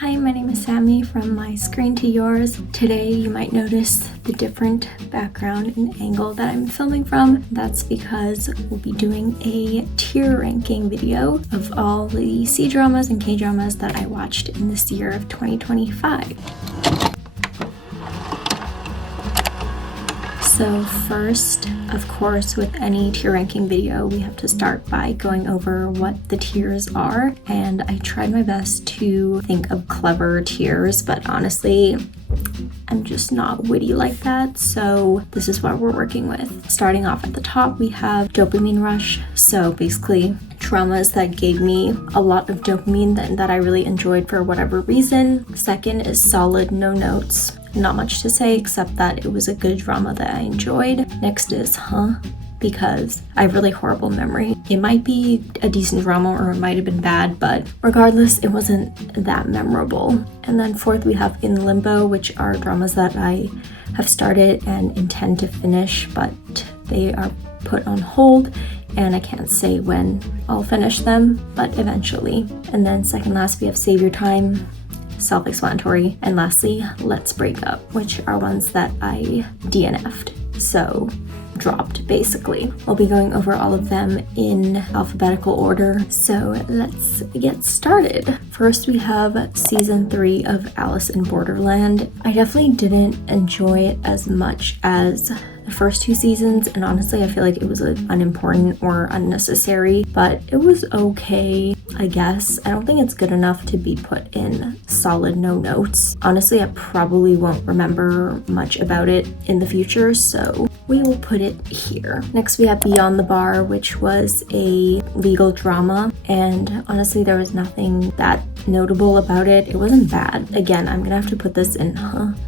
Hi, my name is Sammy from My Screen to Yours. Today you might notice the different background and angle that I'm filming from. That's because we'll be doing a tier ranking video of all the C-dramas and K-dramas that I watched in this year of 2025. So first, of course, with any tier ranking video, we have to start by going over what the tiers are. And I tried my best to think of clever tiers, but honestly, I'm just not witty like that. So this is what we're working with. Starting off at the top, we have dopamine rush. So basically, dramas that gave me a lot of dopamine that I really enjoyed for whatever reason. Second is solid, no notes. Not much to say except that it was a good drama that I enjoyed. Next is because I have really horrible memory. It might be a decent drama or it might have been bad, but regardless, it wasn't that memorable. And then fourth, we have In Limbo, which are dramas that I have started and intend to finish, but they are put on hold and I can't say when I'll finish them, but eventually. And then second last, we have Save Your Time, self-explanatory. And lastly, Let's Break Up, which are ones that I DNF'd, so dropped basically. I'll be going over all of them in alphabetical order, so let's get started. First, we have season 3 of Alice in Borderland. I definitely didn't enjoy it as much as the first 2 seasons, and honestly I feel like it was unimportant or unnecessary, but it was okay, I guess. I don't think it's good enough to be put in solid no notes. Honestly, I probably won't remember much about it in the future, so we will put it here. Next, we have Beyond the Bar, which was a legal drama, and honestly there was nothing that notable about it. It wasn't bad. Again, I'm gonna have to put this in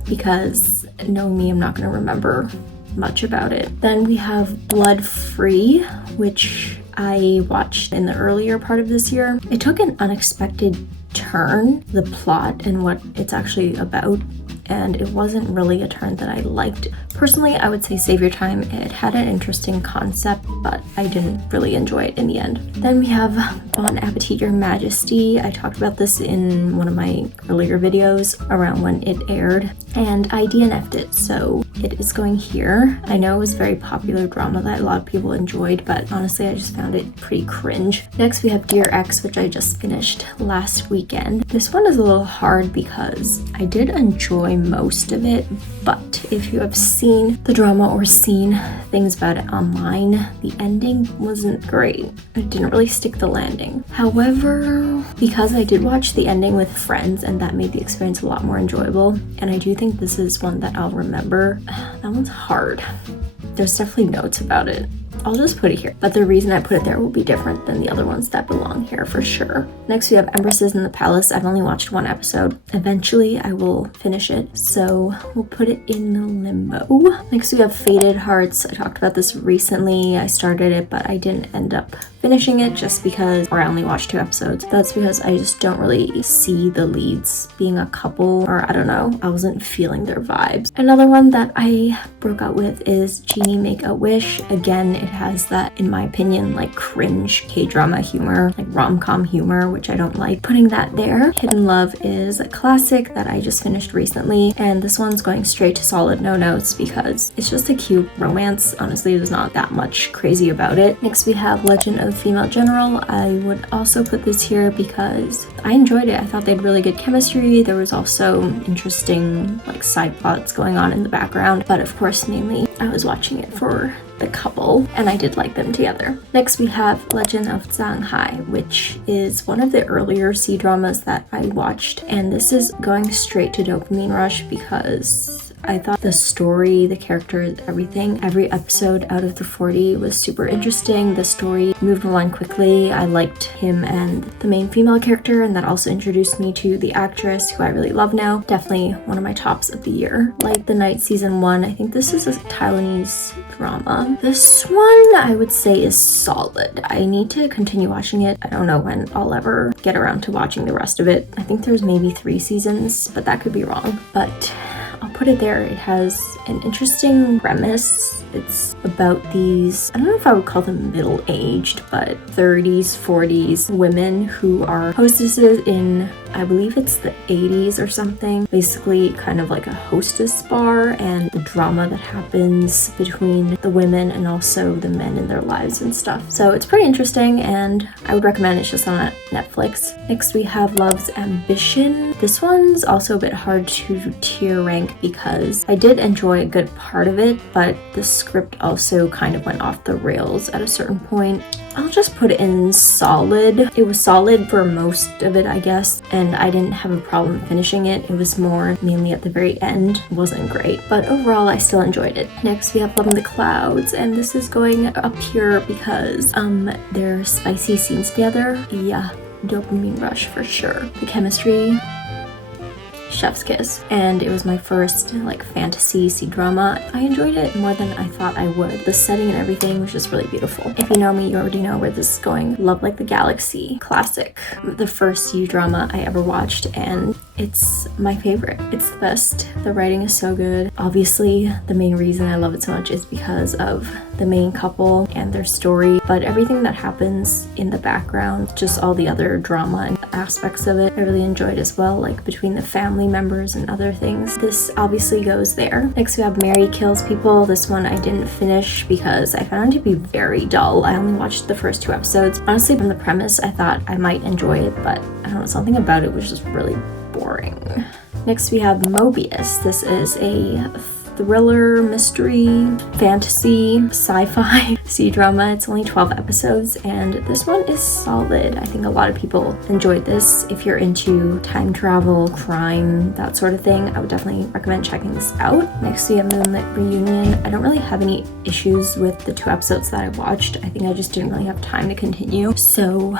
because knowing me, I'm not gonna remember much about it. Then we have Blood Free, which I watched in the earlier part of this year. It took an unexpected turn, the plot and what it's actually about, and it wasn't really a turn that I liked. Personally, I would say Save Your Time. It had an interesting concept, but I didn't really enjoy it in the end. Then we have Bon Appetit, Your Majesty. I talked about this in one of my earlier videos around when it aired, and I DNF'd it, so it is going here. I know it was a very popular drama that a lot of people enjoyed, but honestly, I just found it pretty cringe. Next, we have Dear Ex, which I just finished last weekend. This one is a little hard because I did enjoy most of it, but if you have seen the drama or seen things about it online, the ending wasn't great. It didn't really stick the landing. However, because I did watch the ending with friends and that made the experience a lot more enjoyable, and I do think this is one that I'll remember. That one's hard. There's definitely notes about it. I'll just put it here, but the reason I put it there will be different than the other ones that belong here for sure. Next, we have Empresses in the Palace. I've only watched 1 episode. Eventually, I will finish it, so we'll put it in limbo. Next, we have Faded Hearts. I talked about this recently. I started it, but I didn't end up finishing it just because, or I only watched 2 episodes. That's because I just don't really see the leads being a couple, or I don't know, I wasn't feeling their vibes. Another one that I broke out with is Genie Make a Wish. Again, it has that, in my opinion, like cringe K-drama humor, like rom-com humor, which I don't like. Putting that there. Hidden Love is a classic that I just finished recently, and this one's going straight to solid no notes because it's just a cute romance. Honestly, there's not that much crazy about it. Next, we have Legend of Female General. I would also put this here because I enjoyed it. I thought they had really good chemistry. There was also interesting like side plots going on in the background, but of course, mainly I was watching it for the couple, and I did like them together. Next, we have Legend of Shanghai, which is one of the earlier C-dramas that I watched, and this is going straight to dopamine rush because I thought the story, the characters, everything, every episode out of the 40 was super interesting. The story moved along quickly. I liked him and the main female character, and that also introduced me to the actress who I really love now. Definitely one of my tops of the year. Light the Night season 1. I think this is a Taiwanese drama. This one I would say is solid. I need to continue watching it. I don't know when I'll ever get around to watching the rest of it. I think there's maybe 3 seasons, but that could be wrong. But I'll put it there. It has an interesting premise. It's about these, I don't know if I would call them middle-aged, but 30s, 40s women who are hostesses in, I believe it's the 80s or something. Basically kind of like a hostess bar, and the drama that happens between the women and also the men in their lives and stuff. So it's pretty interesting, and I would recommend. It's just on Netflix. Next we have Love's Ambition. This one's also a bit hard to tier rank because I did enjoy a good part of it, but the script also kind of went off the rails at a certain point. I'll just put it in solid. It was solid for most of it, I guess, and I didn't have a problem finishing it. It was more mainly at the very end. It wasn't great, but overall I still enjoyed it. Next we have Love in the Clouds, and this is going up here because their spicy scenes together. Yeah, dopamine rush for sure. The chemistry, chef's kiss, and it was my first like fantasy C-drama. I enjoyed it more than I thought I would. The setting and everything was just really beautiful. If you know me, you already know where this is going. Love Like the Galaxy, classic. The first C-drama I ever watched, and it's my favorite. It's the best. The writing is so good. Obviously, the main reason I love it so much is because of the main couple and their story, but everything that happens in the background, just all the other drama and aspects of it, I really enjoyed as well, like between the family members and other things. This obviously goes there. Next we have Mary Kills People. This one I didn't finish because I found it to be very dull. I only watched the first 2 episodes. Honestly, from the premise, I thought I might enjoy it, but I don't know, something about it was just really boring. Next we have Mobius. This is a thriller, mystery, fantasy, sci-fi C-drama. It's only 12 episodes, and this one is solid. I think a lot of people enjoyed this. If you're into time travel, crime, that sort of thing, I would definitely recommend checking this out. Next we have Moonlit Reunion. I don't really have any issues with the 2 episodes that I watched. I think I just didn't really have time to continue, so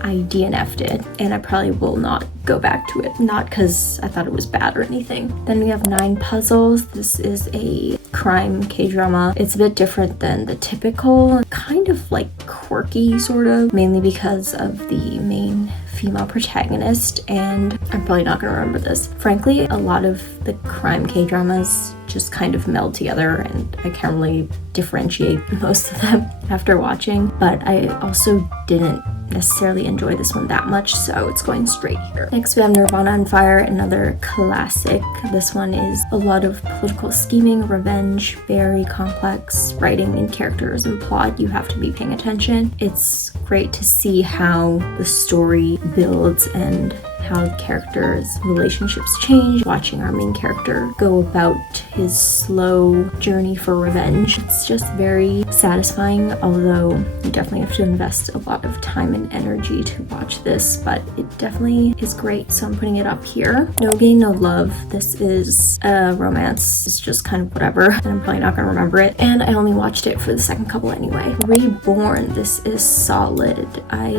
I DNF'd it, and I probably will not go back to it. Not because I thought it was bad or anything. Then we have 9 Puzzles. This is a crime K-drama. It's a bit different than the typical, kind of like quirky sort of, mainly because of the main female protagonist, and I'm probably not gonna remember this. Frankly, a lot of the crime K-dramas just kind of meld together, and I can't really differentiate most of them after watching, but I also didn't necessarily enjoy this one that much, so it's going straight here. Next we have Nirvana on Fire, another classic. This one is a lot of political scheming, revenge, very complex writing and characters and plot. You have to be paying attention. It's great to see how the story builds and how the characters' relationships change, watching our main character go about his slow journey for revenge. It's just very satisfying, although you definitely have to invest a lot of time and energy to watch this, but it definitely is great, so I'm putting it up here. No Gain, No Love. This is a romance. It's just kind of whatever, and I'm probably not going to remember it, and I only watched it for the second couple anyway. Reborn. This is solid. I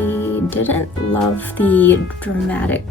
didn't love the dramatic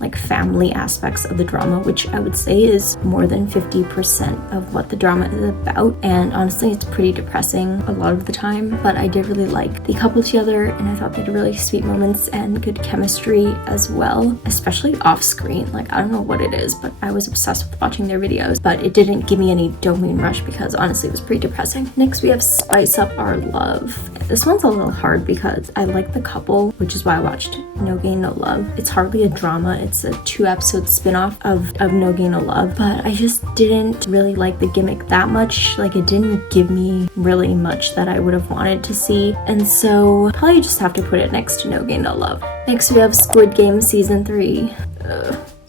like family aspects of the drama, which I would say is more than 50% of what the drama is about, and honestly it's pretty depressing a lot of the time, but I did really like the couple together, and I thought they had really sweet moments and good chemistry as well, especially off screen. Like, I don't know what it is, but I was obsessed with watching their videos, but it didn't give me any dopamine rush because honestly it was pretty depressing. Next we have Spice Up Our Love. This one's a little hard because I like the couple, which is why I watched No Gain, No Love. It's hardly a drama. It's a 2-episode spin-off of No Gain, No Love, but I just didn't really like the gimmick that much. Like, it didn't give me really much that I would have wanted to see, and so probably just have to put it next to No Gain, No Love. Next we have Squid Game Season 3.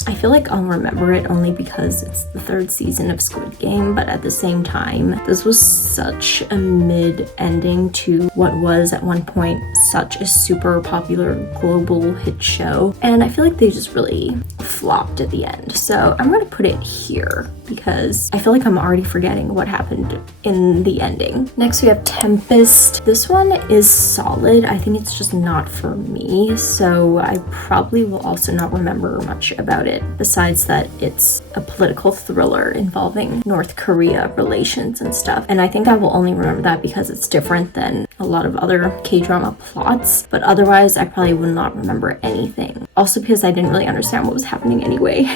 I feel like I'll remember it only because it's the 3rd season of Squid Game, but at the same time, this was such a mid-ending to what was at one point such a super popular global hit show, and I feel like they just really flopped at the end. So I'm gonna put it here because I feel like I'm already forgetting what happened in the ending. Next we have Tempest. This one is solid. I think it's just not for me, so I probably will also not remember much about it, besides that it's a political thriller involving North Korea relations and stuff, and I think I will only remember that because it's different than a lot of other K-drama plots, but otherwise I probably would not remember anything. Also because I didn't really understand what was happening anyway.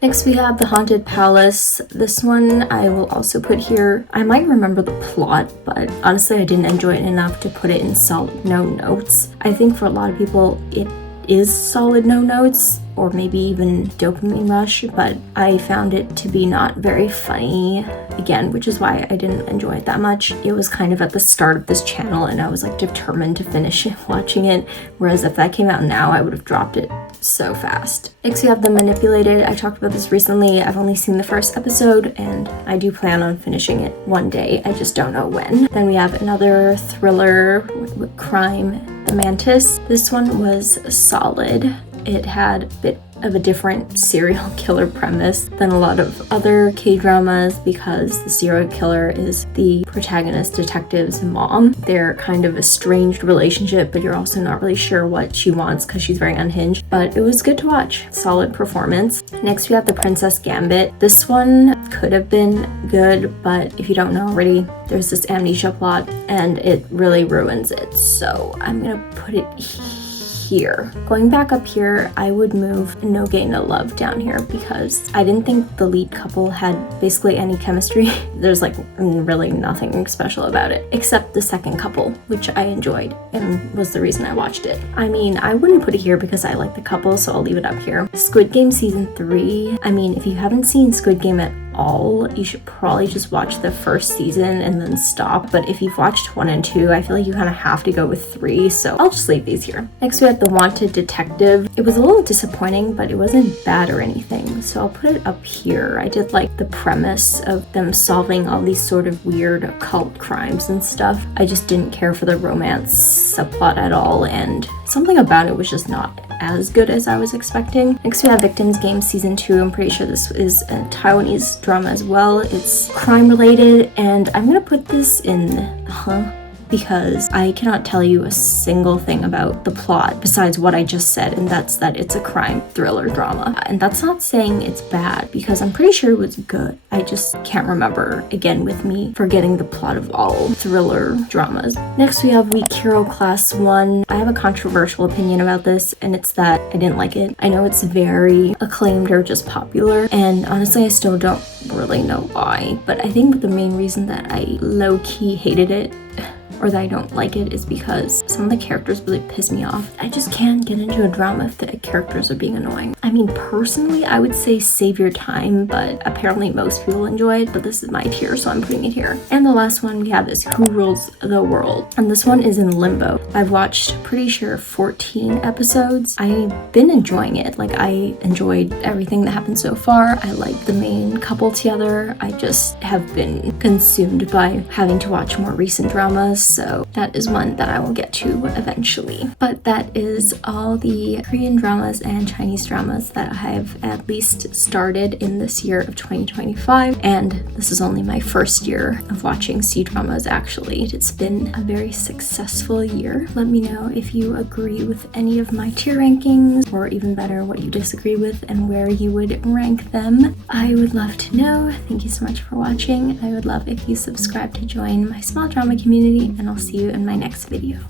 Next we have The Haunted Palace. This one I will also put here. I might remember the plot, but honestly I didn't enjoy it enough to put it in solid no notes. I think for a lot of people it is solid no notes, or maybe even dopamine rush, but I found it to be not very funny, again, which is why I didn't enjoy it that much. It was kind of at the start of this channel and I was like determined to finish watching it, whereas if that came out now I would have dropped it so fast. Next we have The Manipulated. I talked about this recently. I've only seen the first episode and I do plan on finishing it one day, I just don't know when. Then we have another thriller with crime, The Mantis. This one was solid. It had a bit of a different serial killer premise than a lot of other K-dramas because the serial killer is the protagonist detective's mom. They're kind of a estranged relationship, but you're also not really sure what she wants because she's very unhinged. But it was good to watch. Solid performance. Next we have The Princess Gambit. This one could have been good, but if you don't know already, there's this amnesia plot and it really ruins it. So I'm gonna put it here. Going back up here, I would move No Gain No Love down here because I didn't think the lead couple had basically any chemistry. There's like really nothing special about it except the second couple, which I enjoyed and was the reason I watched it. I mean, I wouldn't put it here because I like the couple, so I'll leave it up here. Squid Game season 3. I mean, if you haven't seen Squid Game at all, you should probably just watch the first season and then stop. But if you've watched 1 and 2, I feel like you kind of have to go with 3, so I'll just leave these here. Next we have The Wanted Detective. It was a little disappointing, but it wasn't bad or anything, so I'll put it up here. I did like the premise of them solving all these sort of weird occult crimes and stuff. I just didn't care for the romance subplot at all, and something about it was just not as good as I was expecting. Next we have Victims Game season 2. I'm pretty sure this is a Taiwanese drama as well. It's crime related and I'm gonna put this in because I cannot tell you a single thing about the plot besides what I just said, and that's that it's a crime thriller drama. And that's not saying it's bad because I'm pretty sure it was good. I just can't remember, again with me forgetting the plot of all thriller dramas. Next we have Weak Hero Class 1. I have a controversial opinion about this and it's that I didn't like it. I know it's very acclaimed or just popular, and honestly I still don't really know why, but I think the main reason that I low-key hated it or that I don't like it is because some of the characters really piss me off. I just can't get into a drama if the characters are being annoying. I mean, personally, I would say Save Your Time, but apparently most people enjoy it, but this is my tier, so I'm putting it here. And the last one we have is Who Rules the World? And this one is in limbo. I've watched, pretty sure, 14 episodes. I've been enjoying it. Like, I enjoyed everything that happened so far. I like the main couple together. I just have been consumed by having to watch more recent dramas. So that is one that I will get to eventually. But that is all the Korean dramas and Chinese dramas that I have at least started in this year of 2025. And this is only my first year of watching C-dramas actually. It's been a very successful year. Let me know if you agree with any of my tier rankings, or even better, what you disagree with and where you would rank them. I would love to know. Thank you so much for watching. I would love if you subscribe to join my small drama community, and I'll see you in my next video.